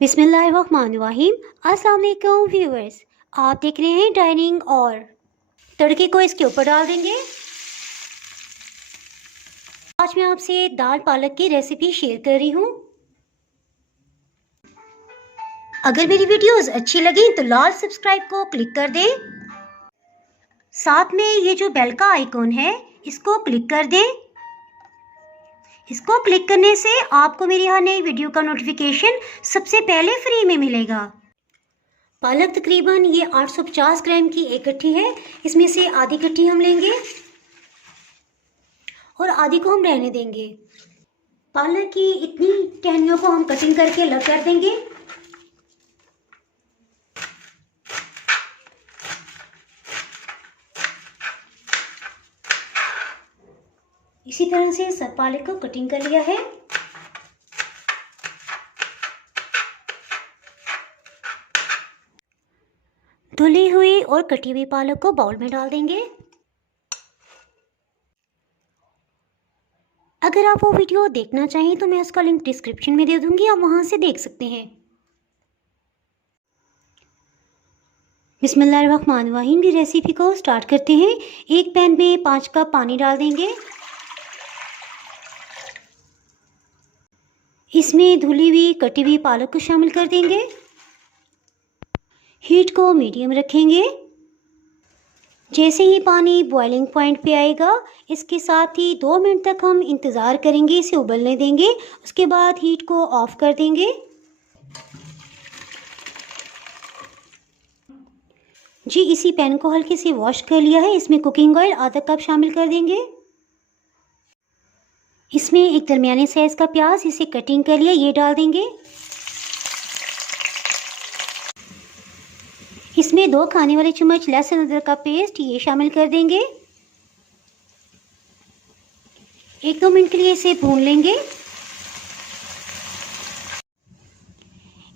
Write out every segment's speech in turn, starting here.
बिस्मिल्लाहिर्रहमानिर्रहीम। अस्सलाम वालेकुम व्यूअर्स, आप देख रहे हैं डाइनिंग। और तड़के को इसके ऊपर डाल देंगे। आज मैं आपसे दाल पालक की रेसिपी शेयर कर रही हूँ। अगर मेरी वीडियोस अच्छी लगी तो लाल सब्सक्राइब को क्लिक कर दें। साथ में ये जो बेल का आइकॉन है इसको क्लिक कर दें। इसको क्लिक करने से आपको मेरी हर नई वीडियो का नोटिफिकेशन सबसे पहले फ्री में मिलेगा। पालक तकरीबन ये 850 ग्राम की एक कट्टी है। इसमें से आधी कट्टी हम लेंगे और आधी को हम रहने देंगे। पालक की इतनी टहनियों को हम कटिंग करके अलग कर देंगे। इसी तरह से सब पालक को कटिंग कर लिया है। धुली हुई और कटी हुई पालक को बाउल में डाल देंगे। अगर आप वो वीडियो देखना चाहें तो मैं उसका लिंक डिस्क्रिप्शन में दे दूंगी, आप वहां से देख सकते हैं। बिस्मिल्लाहिर्रहमानिर्रहीम की रेसिपी को स्टार्ट करते हैं। एक पैन में 5 कप पानी डाल देंगे। इसमें धुली हुई कटी हुई पालक को शामिल कर देंगे। हीट को मीडियम रखेंगे। जैसे ही पानी बॉइलिंग पॉइंट पे आएगा इसके साथ ही 2 मिनट तक हम इंतज़ार करेंगे, इसे उबलने देंगे। उसके बाद हीट को ऑफ कर देंगे। जी, इसी पैन को हल्के से वॉश कर लिया है। इसमें कुकिंग ऑयल आधा कप शामिल कर देंगे। इसमें एक दरमियाने साइज का प्याज, इसे कटिंग कर लिया, ये डाल देंगे। इसमें 2 खाने वाले चम्मच लहसुन अदरक का पेस्ट, ये शामिल कर देंगे। 1-2 मिनट के लिए इसे भून लेंगे।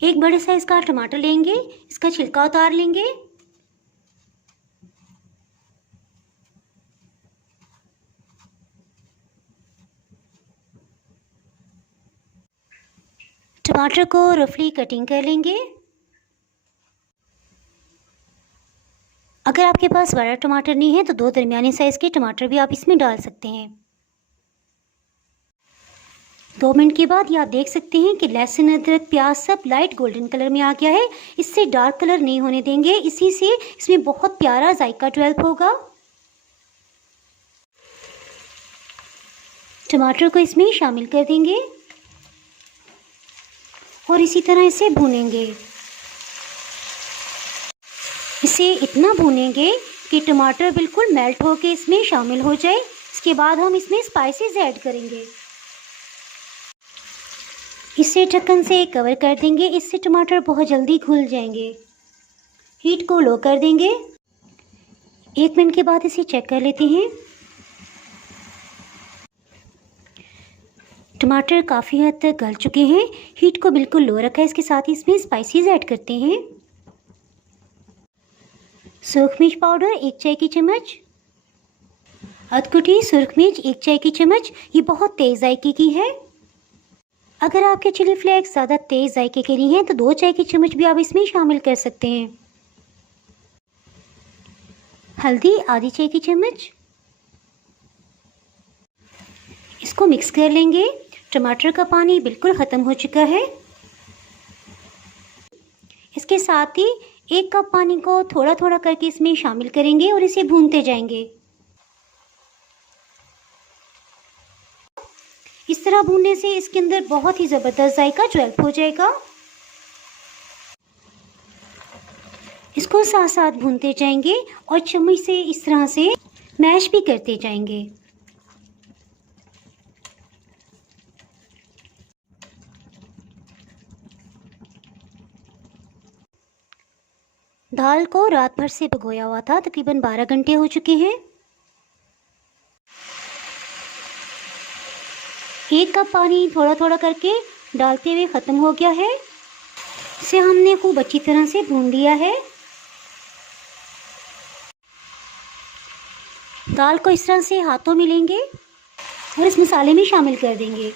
एक बड़े साइज का टमाटर लेंगे, इसका छिलका उतार लेंगे। टमाटर को रफली कटिंग कर लेंगे। अगर आपके पास बड़ा टमाटर नहीं है तो 2 दरमियाने साइज़ के टमाटर भी आप इसमें डाल सकते हैं। 2 मिनट के बाद ये आप देख सकते हैं कि लहसुन अदरक प्याज सब लाइट गोल्डन कलर में आ गया है। इससे डार्क कलर नहीं होने देंगे, इसी से इसमें बहुत प्यारा जायका डेवलप होगा। टमाटर को इसमें शामिल कर देंगे और इसी तरह इसे भूनेंगे। इसे इतना भूनेंगे कि टमाटर बिल्कुल मेल्ट होकर इसमें शामिल हो जाए। इसके बाद हम इसमें स्पाइसेस ऐड करेंगे। इसे ढक्कन से कवर कर देंगे, इससे टमाटर बहुत जल्दी घुल जाएंगे। हीट को लो कर देंगे। 1 मिनट के बाद इसे चेक कर लेते हैं। टमाटर काफ़ी हद तक गल चुके हैं। हीट को बिल्कुल लो रखा है। इसके साथ ही इसमें स्पाइसेस ऐड करते हैं। सुरख मिर्च पाउडर 1 चाय की चम्मच, अधकुटी सुरख मिर्च 1 चाय की चम्मच, ये बहुत तेज़ जायके की है। अगर आपके चिली फ्लेक्स ज़्यादा तेज़ जायके के लिए हैं तो 2 चाय की चम्मच भी आप इसमें शामिल कर सकते हैं। हल्दी आधी चाय की चम्मच, इसको मिक्स कर लेंगे। टमाटर का पानी बिल्कुल ख़त्म हो चुका है। इसके साथ ही 1 कप पानी को थोड़ा थोड़ा करके इसमें शामिल करेंगे और इसे भूनते जाएंगे। इस तरह भूनने से इसके अंदर बहुत ही ज़बरदस्त जायका डेवलप हो जाएगा। इसको साथ साथ भूनते जाएंगे और चम्मच से इस तरह से मैश भी करते जाएंगे। दाल को रात भर से भिगोया हुआ था, तकरीबन 12 घंटे हो चुके हैं। 1 कप पानी थोड़ा थोड़ा करके डालते हुए ख़त्म हो गया है। इसे हमने खूब अच्छी तरह से भून लिया है। दाल को इस तरह से हाथों में लेंगे और इस मसाले में शामिल कर देंगे।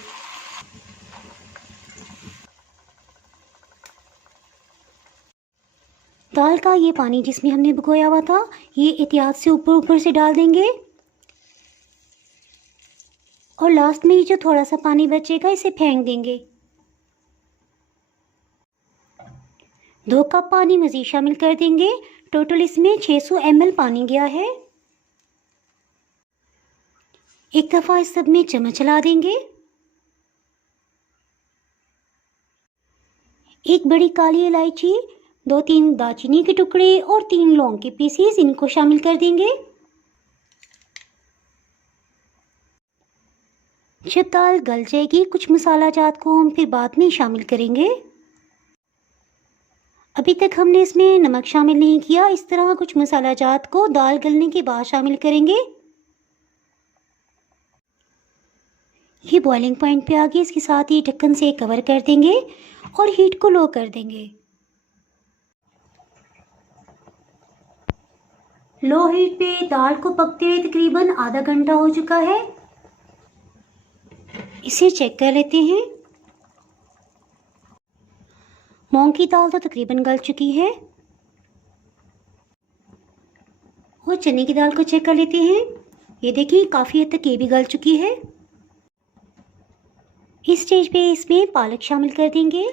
दाल का ये पानी जिसमें हमने भिगोया हुआ था, ये एहतियात से ऊपर ऊपर से डाल देंगे। और लास्ट में ये जो थोड़ा सा पानी बचेगा इसे फेंक देंगे। 2 कप पानी मज़ीद शामिल कर देंगे। टोटल इसमें 600 ml पानी गया है। एक दफ़ा इस सब में चम्मच चला देंगे। एक बड़ी काली इलायची, 2-3 दालचीनी के टुकड़े और 3 लौंग के पीसीस, इनको शामिल कर देंगे। जब दाल गल जाएगी, कुछ मसाला जात को हम फिर बाद में शामिल करेंगे। अभी तक हमने इसमें नमक शामिल नहीं किया। इस तरह कुछ मसाला जात को दाल गलने के बाद शामिल करेंगे। ये बॉइलिंग पॉइंट पे आ गई। इसके साथ ही ढक्कन से कवर कर देंगे और हीट को लो कर देंगे। लो हीट पे दाल को पकते हुए तकरीबन आधा घंटा हो चुका है। इसे चेक कर लेते हैं। मूंग की दाल तो तकरीबन गल चुकी है और चने की दाल को चेक कर लेते हैं। ये देखिए काफ़ी हद तक ये भी गल चुकी है। इस स्टेज पे इसमें पालक शामिल कर देंगे।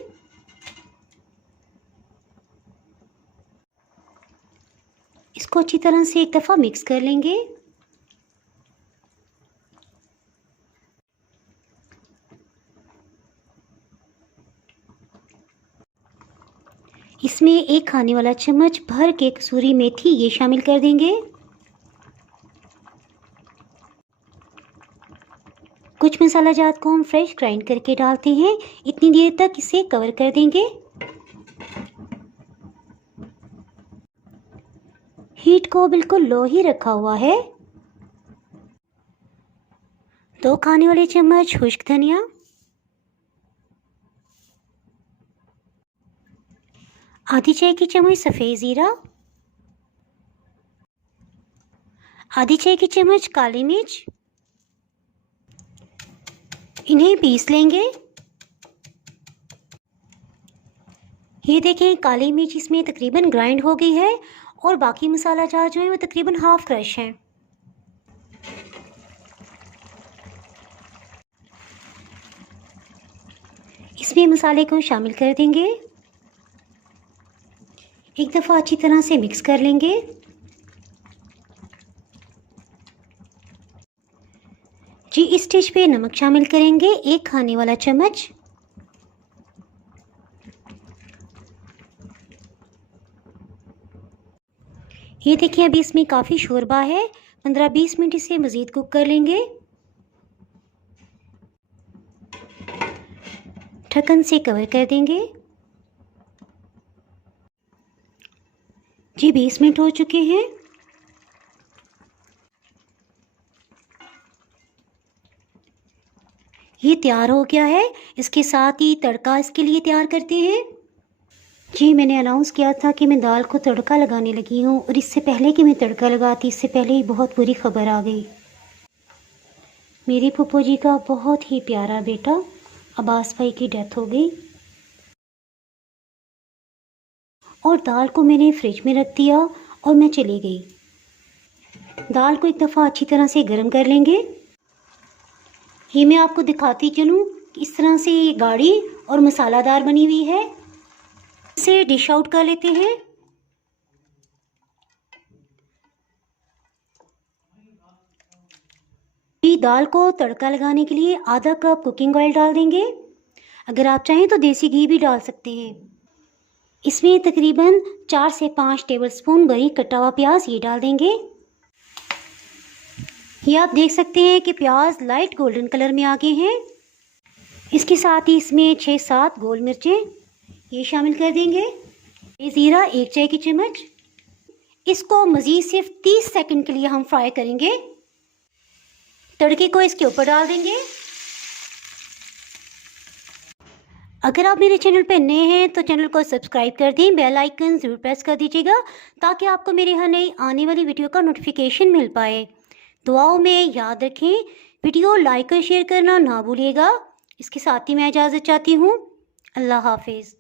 इसको अच्छी तरह से एक दफ़ा मिक्स कर लेंगे। इसमें 1 खाने वाला चम्मच भर के कसूरी मेथी ये शामिल कर देंगे। कुछ मसाला जात को हम फ्रेश ग्राइंड करके डालते हैं। इतनी देर तक इसे कवर कर देंगे। हीट को बिल्कुल लो ही रखा हुआ है। 2 खाने वाले चम्मच खुश्क धनिया, आधी चाय की चम्मच सफ़ेद ज़ीरा, आधी चाय की चम्मच काली मिर्च, इन्हें पीस लेंगे। ये देखें काली मिर्च इसमें तकरीबन ग्राइंड हो गई है और बाकी मसाला जार जो है वो तकरीबन हाफ क्रश है। इसमें मसाले को शामिल कर देंगे। एक दफ़ा अच्छी तरह से मिक्स कर लेंगे। जी इस स्टेज पे नमक शामिल करेंगे, 1 खाने वाला चम्मच। ये देखिए अभी इसमें काफ़ी शोरबा है। 15-20 मिनट इसे मज़ीद कुक कर लेंगे। ढक्कन से कवर कर देंगे। जी 20 मिनट हो चुके हैं। ये तैयार हो गया है। इसके साथ ही तड़का इसके लिए तैयार करते हैं। जी मैंने अनाउंस किया था कि मैं दाल को तड़का लगाने लगी हूँ और इससे पहले कि मैं तड़का लगाती, इससे पहले ही बहुत बुरी खबर आ गई। मेरी फूफो जी का बहुत ही प्यारा बेटा अब्बास भाई की डेथ हो गई और दाल को मैंने फ्रिज में रख दिया और मैं चली गई। दाल को एक दफ़ा अच्छी तरह से गर्म कर लेंगे। ये मैं आपको दिखाती चलूँ कि इस तरह से ये गाढ़ी और मसालादार बनी हुई है। इसे डिश आउट कर लेते हैं। दाल को तड़का लगाने के लिए आधा कप कुकिंग ऑयल डाल देंगे। अगर आप चाहें तो देसी घी भी डाल सकते हैं। इसमें तकरीबन 4 से 5 टेबलस्पून बारीक कटा हुआ प्याज ये डाल देंगे। ये आप देख सकते हैं कि प्याज लाइट गोल्डन कलर में आ गए हैं। इसके साथ ही इसमें 6-7 गोल मिर्चें ये शामिल कर देंगे। ये ज़ीरा 1 चाय की चम्मच। इसको मज़ीद सिर्फ 30 सेकंड के लिए हम फ्राई करेंगे। तड़के को इसके ऊपर डाल देंगे। अगर आप मेरे चैनल पर नए हैं तो चैनल को सब्सक्राइब कर दें, बेल आइकन ज़रूर प्रेस कर दीजिएगा ताकि आपको मेरे हर नई आने वाली वीडियो का नोटिफिकेशन मिल पाए। दुआओं में याद रखें, वीडियो लाइक और शेयर करना ना भूलिएगा। इसके साथ ही मैं इजाज़त चाहती हूँ। अल्लाह हाफिज़।